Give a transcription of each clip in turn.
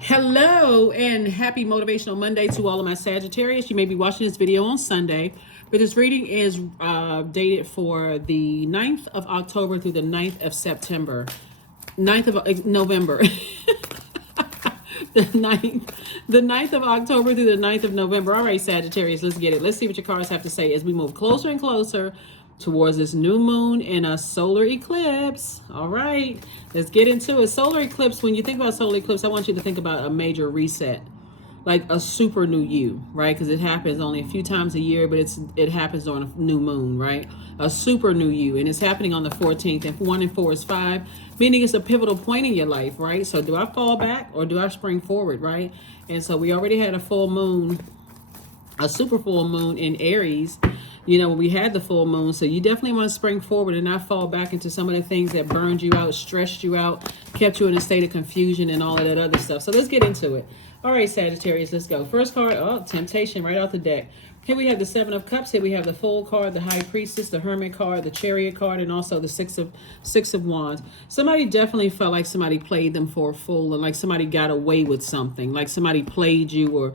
Hello and happy Motivational Monday to all of my Sagittarius. You may be watching this video on Sunday, but this reading is dated for the 9th of October through the 9th of September. 9th of November. the ninth of October through the 9th of November. All right, Sagittarius, let's get it. Let's see what your cards have to say as we move closer and closer towards this new moon and a solar eclipse. All right, let's get into it. Solar eclipse, when you think about solar eclipse, I want you to think about a major reset, like a super new you, right? Because it happens only a few times a year, but it happens on a new moon, right? A super new you, and it's happening on the 14th, and 1 and 4 is 5, meaning it's a pivotal point in your life, right? So do I fall back or do I spring forward, right? And so we already had a full moon, a super full moon in Aries, when we had the full moon. So you definitely want to spring forward and not fall back into some of the things that burned you out, stressed you out, kept you in a state of confusion and all of that other stuff. So let's get into it. All right, Sagittarius, let's go. First card, temptation, right off the deck. Here we have the 7 of Cups. Here we have the Fool card, the High Priestess, the Hermit card, the Chariot card, and also the Six of Wands. Somebody definitely felt like somebody played them for a fool, and like somebody got away with something, like somebody played you or,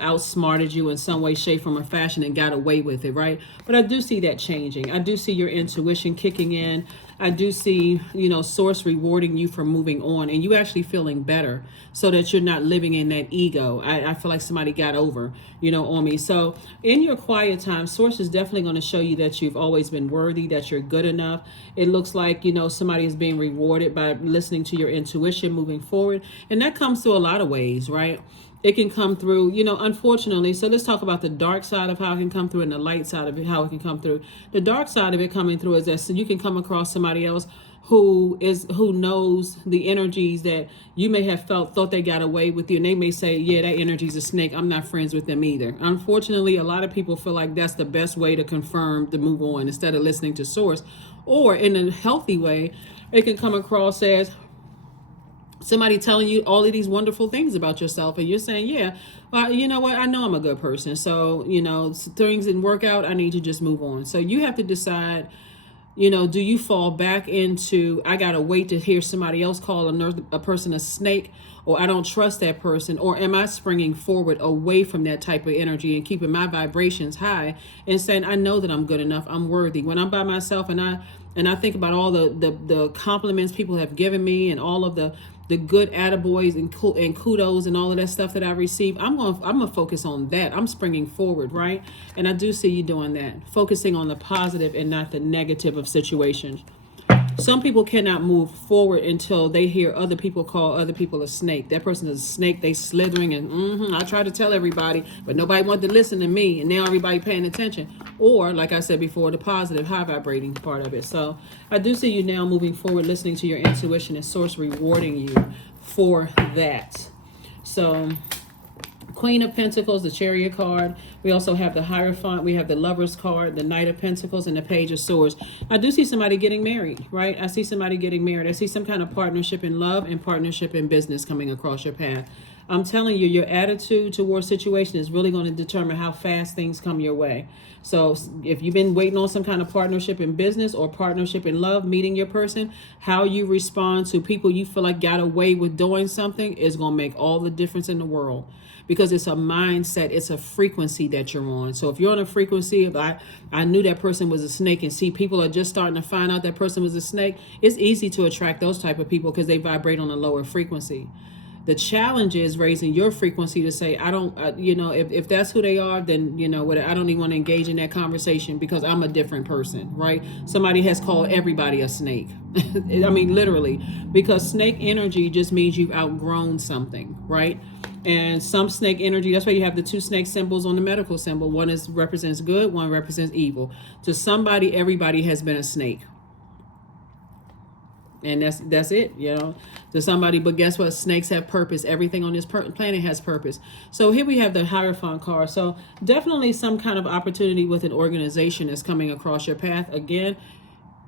outsmarted you in some way, shape, form, or fashion and got away with it, right? But I do see that changing. I do see your intuition kicking in. I do see, source rewarding you for moving on and you actually feeling better so that you're not living in that ego. I feel like somebody got over, on me. So in your quiet time, source is definitely going to show you that you've always been worthy, that you're good enough. It looks like, somebody is being rewarded by listening to your intuition moving forward. And that comes through a lot of ways, right? It can come through, unfortunately. So let's talk about the dark side of how it can come through and the light side of it, how it can come through. The dark side of it coming through is that so you can come across somebody else who knows the energies that you may have thought they got away with you. And they may say, yeah, that energy's a snake. I'm not friends with them either. Unfortunately, a lot of people feel like that's the best way to confirm to move on instead of listening to source. Or in a healthy way, it can come across as somebody telling you all of these wonderful things about yourself and you're saying, yeah, well, you know what, I know I'm a good person, so things didn't work out, I need to just move on. So you have to decide, do you fall back into, I gotta wait to hear somebody else call a person a snake, or I don't trust that person, or am I springing forward away from that type of energy and keeping my vibrations high and saying, I know that I'm good enough, I'm worthy. When I'm by myself and I think about all the compliments people have given me and all of the good attaboys and kudos and all of that stuff that I receive, I'm gonna focus on that. I'm springing forward, right? And I do see you doing that, focusing on the positive and not the negative of situations. Some people cannot move forward until they hear other people call other people a snake. That person is a snake, they slithering and I try to tell everybody, but nobody wanted to listen to me, and now everybody paying attention. Or, like I said before, the positive, high vibrating part of it. So I do see you now moving forward, listening to your intuition and source rewarding you for that. So Queen of Pentacles, the Chariot card. We also have the Hierophant. We have the Lover's card, the Knight of Pentacles, and the Page of Swords. I do see somebody getting married, right? I see somebody getting married. I see some kind of partnership in love and partnership in business coming across your path. I'm telling you, your attitude towards situation is really going to determine how fast things come your way. So if you've been waiting on some kind of partnership in business or partnership in love, meeting your person, how you respond to people you feel like got away with doing something is going to make all the difference in the world. Because it's a mindset, it's a frequency that you're on. So if you're on a frequency of I knew that person was a snake, and see people are just starting to find out that person was a snake, it's easy to attract those type of people because they vibrate on a lower frequency. The challenge is raising your frequency to say, I don't, if that's who they are, then, I don't even want to engage in that conversation because I'm a different person, right? Somebody has called everybody a snake. I mean, literally, because snake energy just means you've outgrown something, right? And some snake energy, that's why you have the 2 snake symbols on the medical symbol. One represents good, one represents evil. To somebody, everybody has been a snake. And that's it, to somebody. But guess what? Snakes have purpose. Everything on this planet has purpose. So here we have the Hierophant card. So definitely some kind of opportunity with an organization is coming across your path. Again,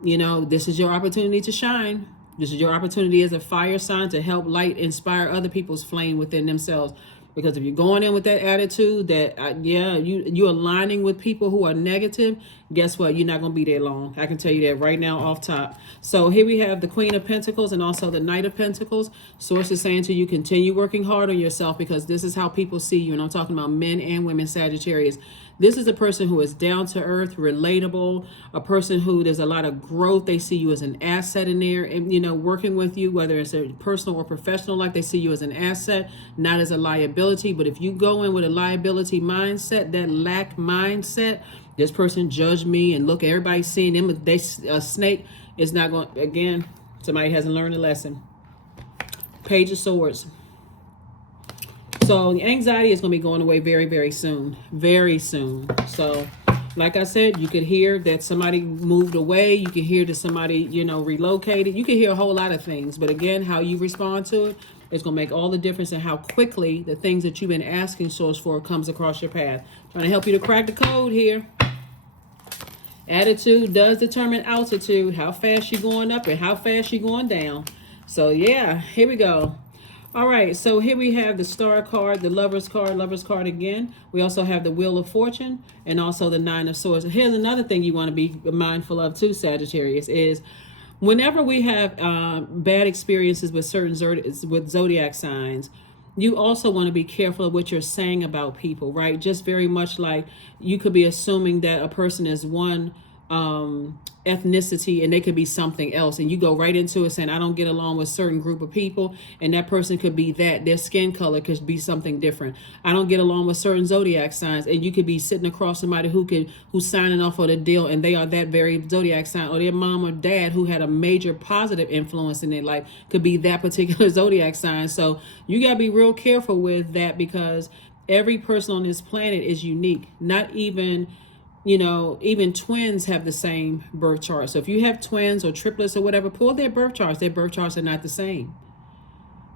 this is your opportunity to shine. This is your opportunity as a fire sign to help light, inspire other people's flame within themselves. Because if you're going in with that attitude that, you're aligning with people who are negative, guess what? You're not going to be there long. I can tell you that right now off top. So here we have the Queen of Pentacles and also the Knight of Pentacles. Source is saying to you, continue working hard on yourself, because this is how people see you. And I'm talking about men and women, Sagittarius. This is a person who is down to earth, relatable, a person who there's a lot of growth. They see you as an asset in there, and working with you, whether it's a personal or professional life, they see you as an asset, not as a liability. But if you go in with a liability mindset, that lack mindset, this person judged me and look, everybody's seeing them, a snake is not going, again, somebody hasn't learned a lesson. Page of Swords. So the anxiety is going to be going away very, very soon. Very soon. So, like I said, you could hear that somebody moved away. You can hear that somebody, relocated. You can hear a whole lot of things. But again, how you respond to it is going to make all the difference in how quickly the things that you've been asking Source for comes across your path. Trying to help you to crack the code here. Attitude does determine altitude. How fast you're going up and how fast you're going down. So, yeah, here we go. All right, so here we have the Star card, the Lover's card again. We also have the Wheel of Fortune and also the Nine of Swords. Here's another thing you want to be mindful of too, Sagittarius, is whenever we have bad experiences with certain zodiac signs, you also want to be careful of what you're saying about people, right? Just very much like you could be assuming that a person is one ethnicity and they could be something else, and you go right into it saying I don't get along with certain group of people, and that person could be that, their skin color could be something different. I don't get along with certain zodiac signs, and you could be sitting across somebody who's signing off on a deal and they are that very zodiac sign, or their mom or dad who had a major positive influence in their life could be that particular zodiac sign. So you got to be real careful with that, because every person on this planet is unique. Not even even twins have the same birth chart. So if you have twins or triplets or whatever, pull their birth charts. Their birth charts are not the same.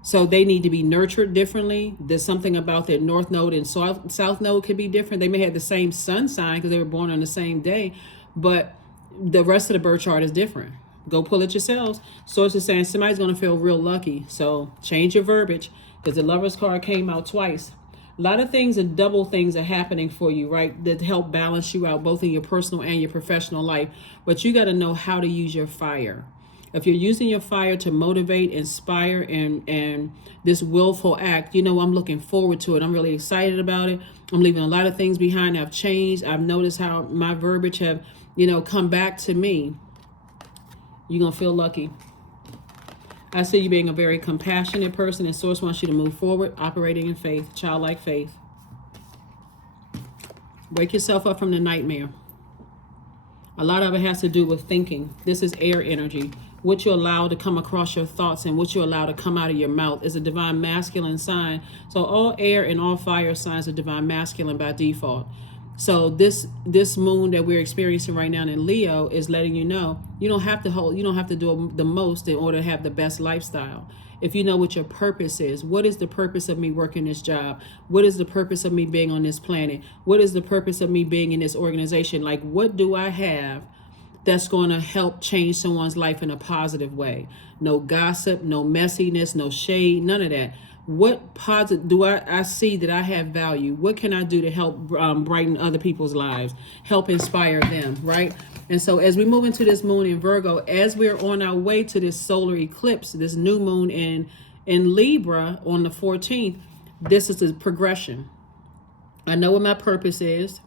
So they need to be nurtured differently. There's something about their north node and south node could be different. They may have the same sun sign because they were born on the same day, but the rest of the birth chart is different. Go pull it yourselves. Source is saying somebody's going to feel real lucky. So change your verbiage, because the Lover's card came out twice. A lot of things and double things are happening for you, right? That help balance you out both in your personal and your professional life. But you got to know how to use your fire. If you're using your fire to motivate, inspire, and this willful act, I'm looking forward to it. I'm really excited about it. I'm leaving a lot of things behind. I've changed. I've noticed how my verbiage have, come back to me. You're going to feel lucky. I see you being a very compassionate person, and Source wants you to move forward, operating in faith, childlike faith. Wake yourself up from the nightmare. A lot of it has to do with thinking. This is air energy. What you allow to come across your thoughts and what you allow to come out of your mouth is a divine masculine sign. So all air and all fire signs are divine masculine by default. So this moon that we're experiencing right now in Leo is letting you know you don't have to do the most in order to have the best lifestyle. If you know what your purpose is, what is the purpose of me working this job? What is the purpose of me being on this planet? What is the purpose of me being in this organization? Like, what do I have that's going to help change someone's life in a positive way? No gossip, no messiness, no shade, none of that. What positive do I see that I have value? What can I do to help brighten other people's lives, help inspire them, right? And so as we move into this moon in Virgo, as we're on our way to this solar eclipse, this new moon in Libra on the 14th, this is the progression. I know what my purpose is.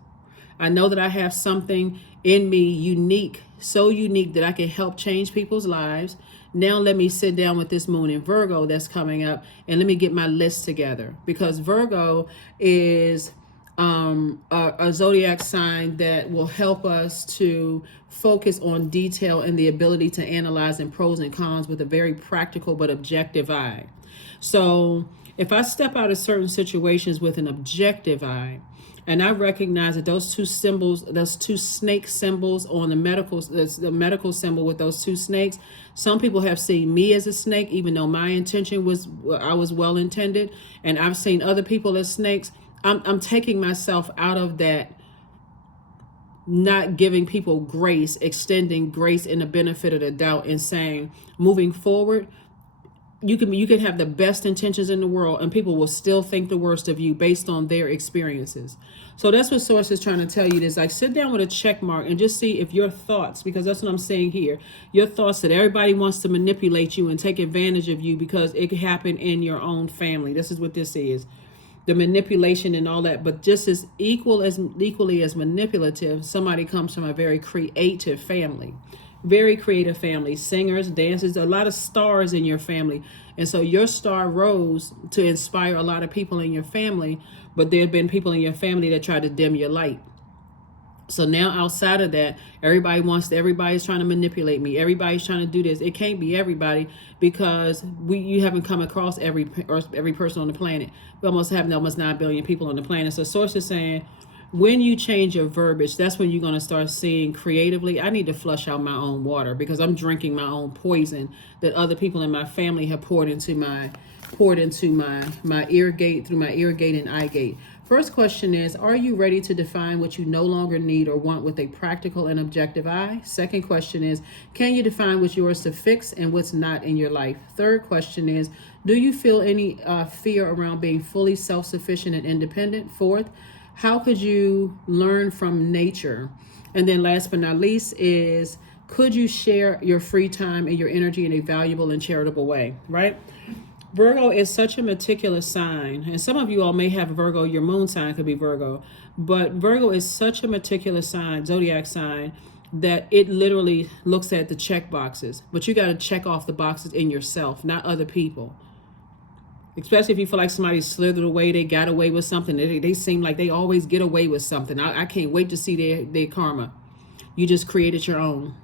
I know that I have something in me unique, so unique that I can help change people's lives. Now let me sit down with this moon in Virgo that's coming up, and let me get my list together, because Virgo is a zodiac sign that will help us to focus on detail and the ability to analyze and pros and cons with a very practical but objective eye. So if I step out of certain situations with an objective eye, and I recognize that those two symbols, those two snake symbols on the medical symbol with those two snakes, some people have seen me as a snake, even though my intention was, I was well intended. And I've seen other people as snakes. I'm taking myself out of that, not giving people grace, extending grace and the benefit of the doubt, and saying, moving forward, you can have the best intentions in the world and people will still think the worst of you based on their experiences. So that's what source is trying to tell you, is like sit down with a check mark and just see if your thoughts, because that's what I'm saying here, your thoughts that everybody wants to manipulate you and take advantage of you because it could happen in your own family. This is what this is. The manipulation and all that, but just as equally as manipulative, somebody comes from a very creative family. Very creative family, singers, dancers, a lot of stars in your family. And so your star rose to inspire a lot of people in your family, but there have been people in your family that try to dim your light. So now outside of that, everybody's trying to manipulate me. Everybody's trying to do this. It can't be everybody, because you haven't come across every person on the planet. We almost have almost 9 billion people on the planet. So source is saying, when you change your verbiage, that's when you're going to start seeing creatively. I need to flush out my own water because I'm drinking my own poison that other people in my family have poured into my ear gate, through my ear gate and eye gate. First question is, are you ready to define what you no longer need or want with a practical and objective eye? Second question is, can you define what's yours to fix and what's not in your life? Third question is, do you feel any fear around being fully self-sufficient and independent? Fourth, how could you learn from nature? And then last but not least is, could you share your free time and your energy in a valuable and charitable way, right? Virgo is such a meticulous sign. And some of you all may have Virgo, your moon sign could be Virgo. But Virgo is such a meticulous sign, zodiac sign, that it literally looks at the check boxes. But you got to check off the boxes in yourself, not other people. Especially if you feel like somebody slithered away, they got away with something. They seem like they always get away with something. I can't wait to see their karma. You just created your own.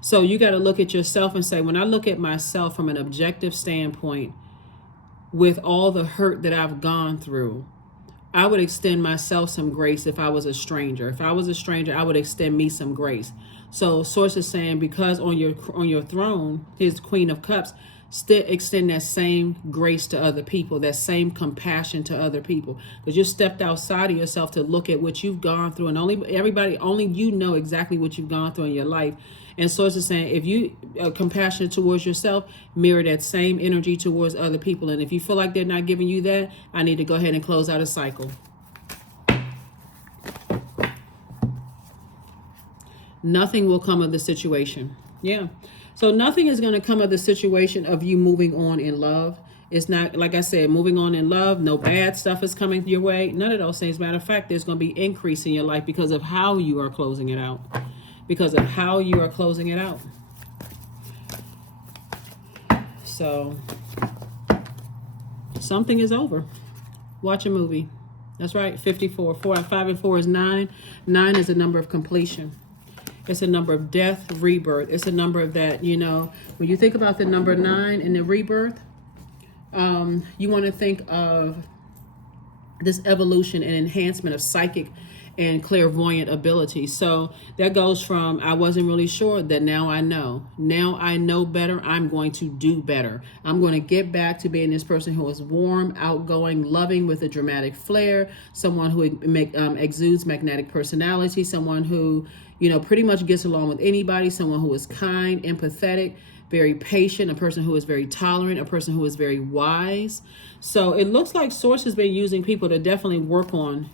So you got to look at yourself and say, when I look at myself from an objective standpoint, with all the hurt that I've gone through, I would extend myself some grace if I was a stranger. If I was a stranger, I would extend me some grace. So source is saying, because on your throne, his Queen of Cups, still extend that same grace to other people, that same compassion to other people, because you stepped outside of yourself to look at what you've gone through, and only you know exactly what you've gone through in your life. And source is saying, if you are compassionate towards yourself, mirror that same energy towards other people. And if you feel like they're not giving you that, I need to go ahead and close out a cycle. Nothing will come of the situation. Yeah. So nothing is going to come of the situation of you moving on in love. It's not, like I said, moving on in love. No bad stuff is coming your way. None of those things. Matter of fact, there's going to be increase in your life because of how you are closing it out. Because of how you are closing it out. So something is over. Watch a movie. That's right. 54. 5 and 4 is 9. 9 is a number of completion. It's a number of death, rebirth. It's a number of that, when you think about the number 9 and the rebirth, you want to think of this evolution and enhancement of psychic and clairvoyant ability. So that goes from, I wasn't really sure, that now I know. Now I know better. I'm going to do better. I'm going to get back to being this person who is warm, outgoing, loving with a dramatic flair, someone who exudes magnetic personality, someone who, pretty much gets along with anybody, someone who is kind, empathetic, very patient, a person who is very tolerant, a person who is very wise. So it looks like Source has been using people to definitely work on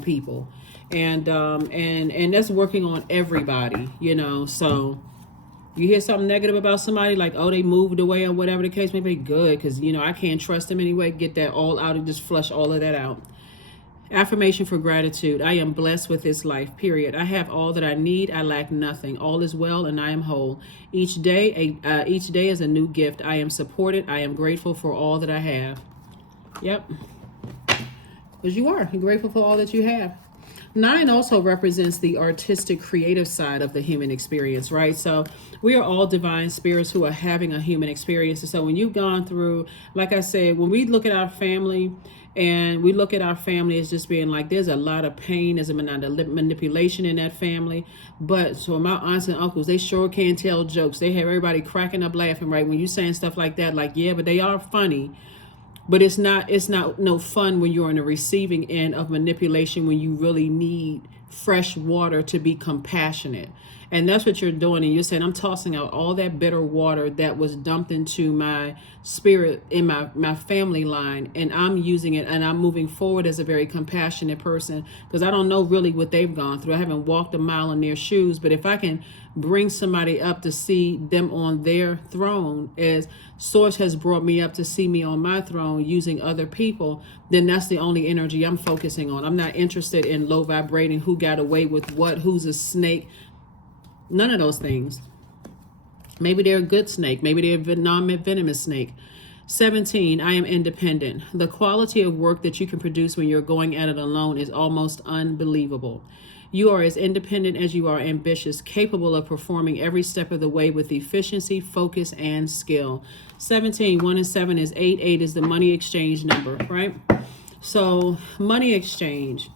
people. And that's working on everybody, So you hear something negative about somebody, like, oh, they moved away or whatever the case may be, good, because, I can't trust them anyway. Get that all out and just flush all of that out. Affirmation for gratitude. I am blessed with this life, period. I have all that I need. I lack nothing. All is well and I am whole. Each day is a new gift. I am supported. I am grateful for all that I have. Yep. Because you are. You're grateful for all that you have. 9 also represents the artistic, creative side of the human experience, right? So we are all divine spirits who are having a human experience. And so when you've gone through, like I said, when we look at our family, and we look at our family as just being like, there's a lot of pain, there's a manipulation in that family. But so my aunts and uncles, they sure can tell jokes. They have everybody cracking up laughing, right? When you're saying stuff like that, like, yeah, but they are funny. But it's not no fun when you're on the receiving end of manipulation, when you really need fresh water to be compassionate. And that's what you're doing. And you're saying, I'm tossing out all that bitter water that was dumped into my spirit in my family line, and I'm using it, and I'm moving forward as a very compassionate person, because I don't know really what they've gone through. I haven't walked a mile in their shoes, but if I can bring somebody up to see them on their throne, as Source has brought me up to see me on my throne using other people, then that's the only energy I'm focusing on. I'm not interested in low vibrating, who got away with what, who's a snake. None of those things. Maybe they're a good snake. Maybe they're a non-venomous snake. 17, I am independent. The quality of work that you can produce when you're going at it alone is almost unbelievable. You are as independent as you are ambitious, capable of performing every step of the way with efficiency, focus, and skill. 17, 1 and 7 is 8. 8 is the money exchange number, right? So money exchange.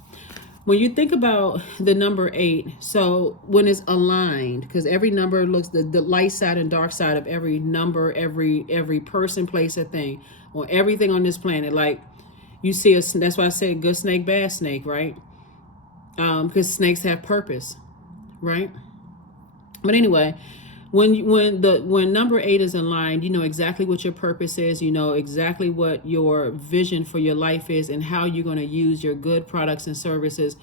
When you think about the number 8, so when it's aligned, because every number looks, the light side and dark side of every number, every person, place, or thing, or everything on this planet, like you see, that's why I said good snake, bad snake, right? Because snakes have purpose, right? But anyway, when number 8 is aligned, you know exactly what your purpose is. You know exactly what your vision for your life is, and how you're going to use your good products and services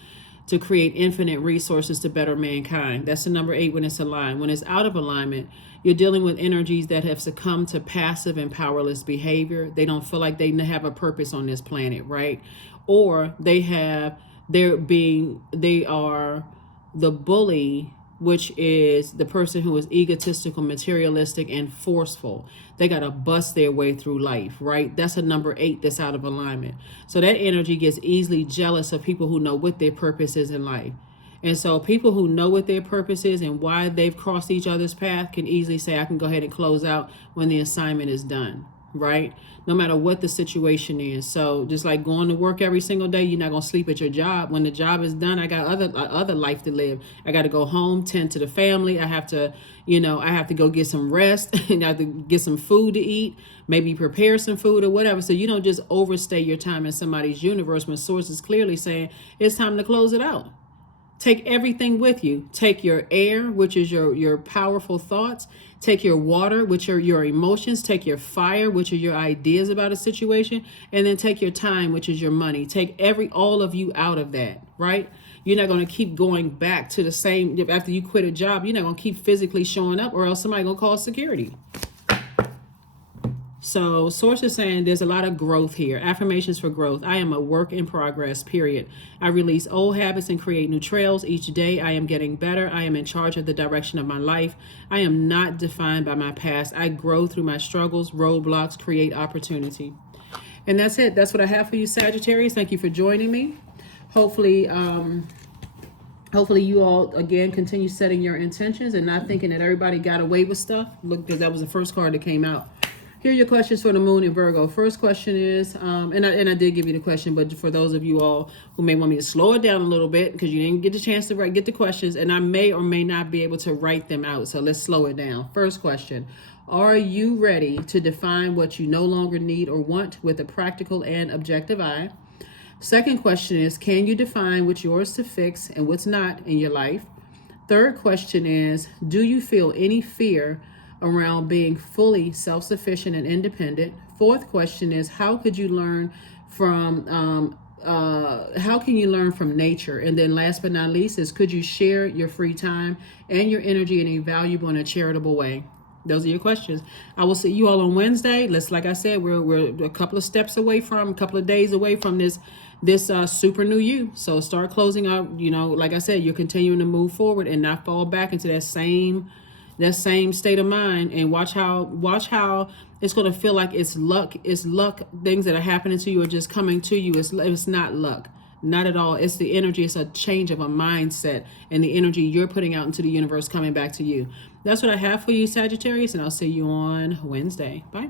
to create infinite resources to better mankind. That's the number 8 when it's aligned. When it's out of alignment, you're dealing with energies that have succumbed to passive and powerless behavior. They don't feel like they have a purpose on this planet, right? Or they are the bully, which is the person who is egotistical, materialistic, and forceful. They got to bust their way through life, right? That's a number 8 that's out of alignment. So that energy gets easily jealous of people who know what their purpose is in life. And so people who know what their purpose is and why they've crossed each other's path can easily say, I can go ahead and close out when the assignment is done, right? No matter what the situation is. So just like going to work every single day, you're not going to sleep at your job. When the job is done, I got other life to live. I got to go home, tend to the family. I have to go get some rest and I have to get some food to eat, maybe prepare some food or whatever. So you don't just overstay your time in somebody's universe when Source is clearly saying it's time to close it out. Take everything with you. Take your air, which is your powerful thoughts. Take your water, which are your emotions. Take your fire, which are your ideas about a situation. And then take your time, which is your money. Take all of you out of that, right? You're not going to keep going back to the same, after you quit a job, you're not going to keep physically showing up, or else somebody's going to call security. So Source is saying there's a lot of growth here. Affirmations for growth. I am a work in progress, period. I release old habits and create new trails each day. I am getting better. I am in charge of the direction of my life. I am not defined by my past. I grow through my struggles, roadblocks, create opportunity. And that's it. That's what I have for you, Sagittarius. Thank you for joining me. Hopefully you all, again, continue setting your intentions and not thinking that everybody got away with stuff. Look, because that was the first card that came out. Here are your questions for the moon in Virgo. First question is, and I did give you the question, but for those of you all who may want me to slow it down a little bit because you didn't get the chance to get the questions, and I may or may not be able to write them out. So let's slow it down. First question, are you ready to define what you no longer need or want with a practical and objective eye? Second question is, can you define what's yours to fix and what's not in your life? Third question is, do you feel any fear around being fully self-sufficient and independent? Fourth question is, how can you learn from nature? And then last but not least is, could you share your free time and your energy in a valuable and a charitable way? Those are your questions. I will see you all on Wednesday. Like I said, we're a couple of days away from this super new you. So start closing out, like I said, you're continuing to move forward and not fall back into that same state of mind, and watch how it's going to feel like it's luck. Things that are happening to you are just coming to you. It's not luck, not at all. It's the energy. It's a change of a mindset, and the energy you're putting out into the universe coming back to you. That's what I have for you, Sagittarius, and I'll see you on Wednesday. Bye.